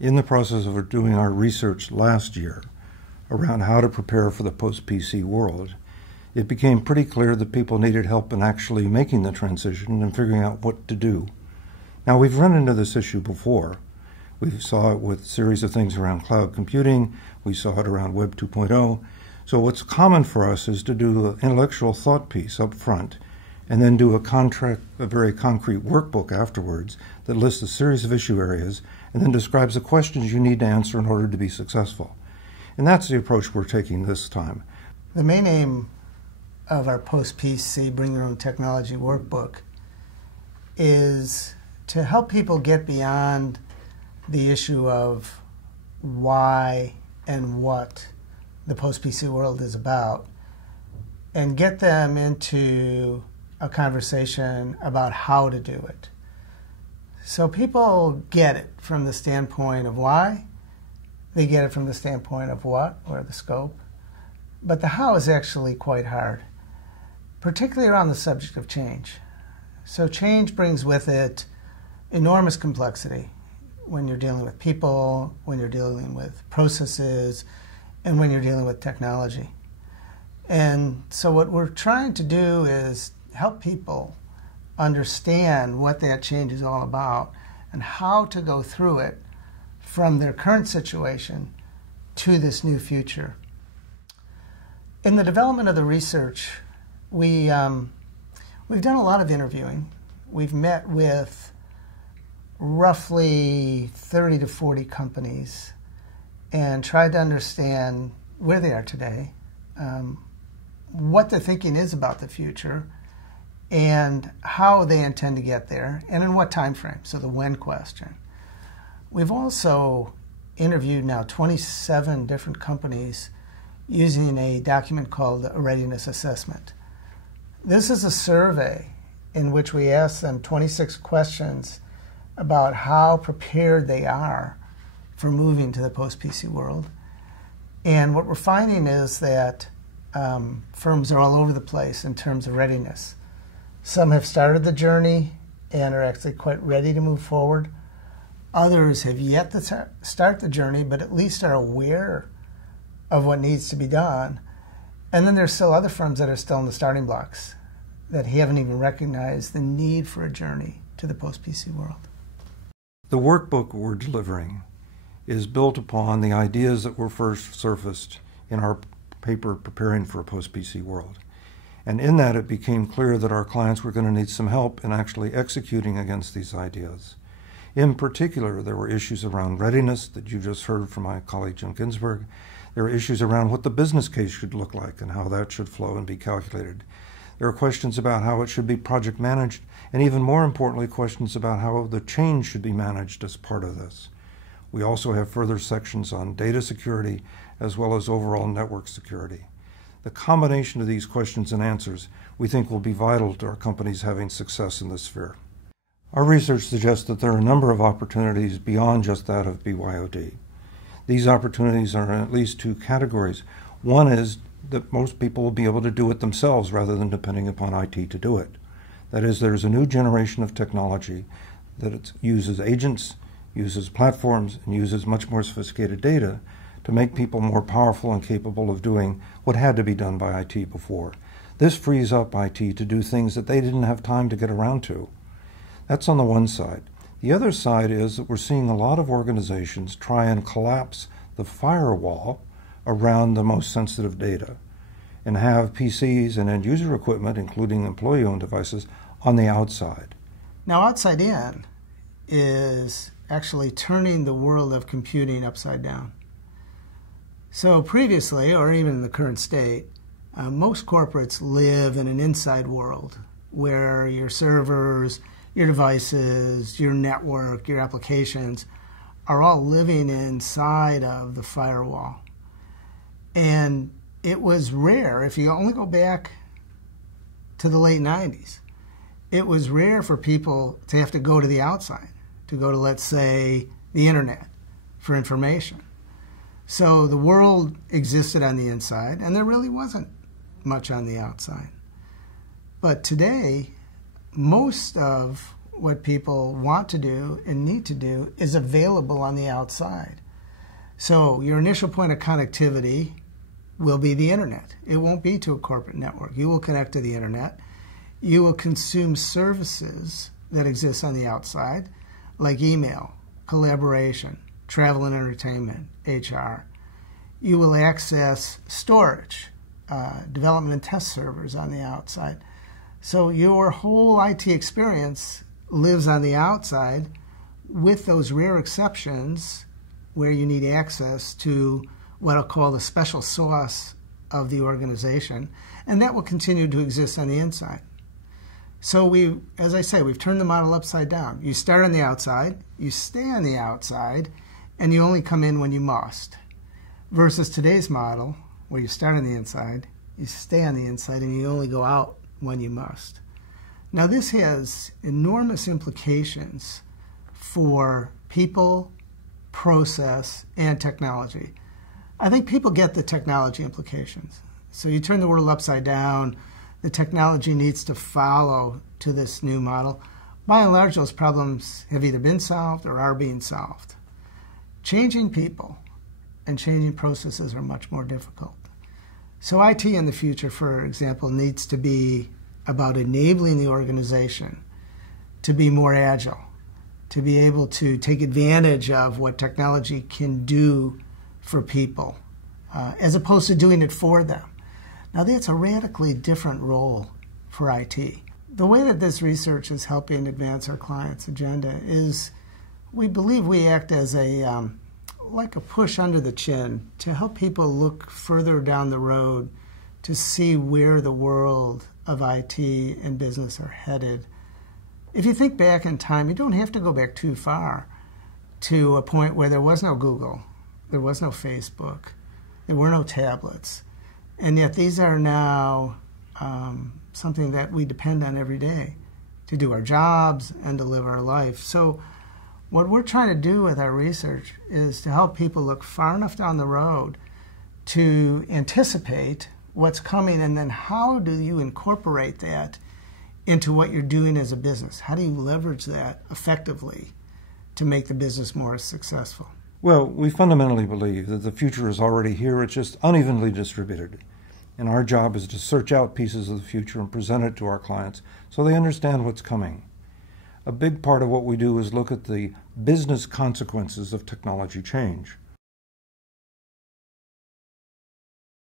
In the process of doing our research last year around how to prepare for the post-PC world, it became pretty clear that people needed help in actually making the transition and figuring out what to do. Now, we've run into this issue before. We saw it with a series of things around cloud computing. We saw it around Web 2.0. So what's common for us is to do an intellectual thought piece up front and then do a very concrete workbook afterwards that lists a series of issue areas and then describes the questions you need to answer in order to be successful. And that's the approach we're taking this time. The main aim of our post-PC Bring Your Own Technology workbook is to help people get beyond the issue of why and what the post-PC world is about and get them into a conversation about how to do it. So people get it from the standpoint of why, they get it from the standpoint of what, or the scope, but the how is actually quite hard, particularly around the subject of change. So change brings with it enormous complexity when you're dealing with people, when you're dealing with processes, and when you're dealing with technology. And so what we're trying to do is help people understand what that change is all about and how to go through it from their current situation to this new future. In the development of the research, we've done a lot of interviewing. We've met with roughly 30 to 40 companies and tried to understand where they are today, what their thinking is about the future, and how they intend to get there, and in what time frame, so the when question. We've also interviewed now 27 different companies using a document called a readiness assessment. This is a survey in which we ask them 26 questions about how prepared they are for moving to the post-PC world. And what we're finding is that firms are all over the place in terms of readiness. Some have started the journey and are actually quite ready to move forward. Others have yet to start the journey, but at least are aware of what needs to be done. And then there's still other firms that are still in the starting blocks that haven't even recognized the need for a journey to the post-PC world. The workbook we're delivering is built upon the ideas that were first surfaced in our paper Preparing for a Post-PC World. And in that, it became clear that our clients were going to need some help in actually executing against these ideas. In particular, there were issues around readiness that you just heard from my colleague Jim Ginsburgh. There were issues around what the business case should look like and how that should flow and be calculated. There are questions about how it should be project managed, and even more importantly, questions about how the change should be managed as part of this. We also have further sections on data security as well as overall network security. The combination of these questions and answers we think will be vital to our companies having success in this sphere. Our research suggests that there are a number of opportunities beyond just that of BYOD. These opportunities are in at least two categories. One is that most people will be able to do it themselves rather than depending upon IT to do it. That is, there's a new generation of technology that uses agents, uses platforms, and uses much more sophisticated data to make people more powerful and capable of doing what had to be done by IT before. This frees up IT to do things that they didn't have time to get around to. That's on the one side. The other side is that we're seeing a lot of organizations try and collapse the firewall around the most sensitive data and have PCs and end-user equipment, including employee-owned devices, on the outside. Now, outside in is actually turning the world of computing upside down. So previously, or even in the current state, most corporates live in an inside world where your servers, your devices, your network, your applications are all living inside of the firewall. And it was rare, if you only go back to the late 90s, it was rare for people to have to go to the outside, to go to, let's say, the internet for information. So the world existed on the inside, and there really wasn't much on the outside. But today, most of what people want to do and need to do is available on the outside. So your initial point of connectivity will be the internet. It won't be to a corporate network. You will connect to the internet. You will consume services that exist on the outside, like email, collaboration, travel and entertainment, HR. You will access storage, development and test servers on the outside. So your whole IT experience lives on the outside, with those rare exceptions where you need access to what I'll call the special sauce of the organization, and that will continue to exist on the inside. So as I say, we've turned the model upside down. You start on the outside, you stay on the outside, and you only come in when you must. Versus today's model, where you start on the inside, you stay on the inside, and you only go out when you must. Now this has enormous implications for people, process, and technology. I think people get the technology implications. So you turn the world upside down, the technology needs to follow to this new model. By and large, those problems have either been solved or are being solved. Changing people and changing processes are much more difficult. So IT in the future, for example, needs to be about enabling the organization to be more agile, to be able to take advantage of what technology can do for people, as opposed to doing it for them. Now that's a radically different role for IT. The way that this research is helping advance our clients' agenda is we believe we act as like a push under the chin to help people look further down the road to see where the world of IT and business are headed. If you think back in time, you don't have to go back too far to a point where there was no Google, there was no Facebook, there were no tablets, and yet these are now something that we depend on every day to do our jobs and to live our life. So what we're trying to do with our research is to help people look far enough down the road to anticipate what's coming, and then how do you incorporate that into what you're doing as a business? How do you leverage that effectively to make the business more successful? Well, we fundamentally believe that the future is already here. It's just unevenly distributed. And our job is to search out pieces of the future and present it to our clients so they understand what's coming. A big part of what we do is look at the business consequences of technology change.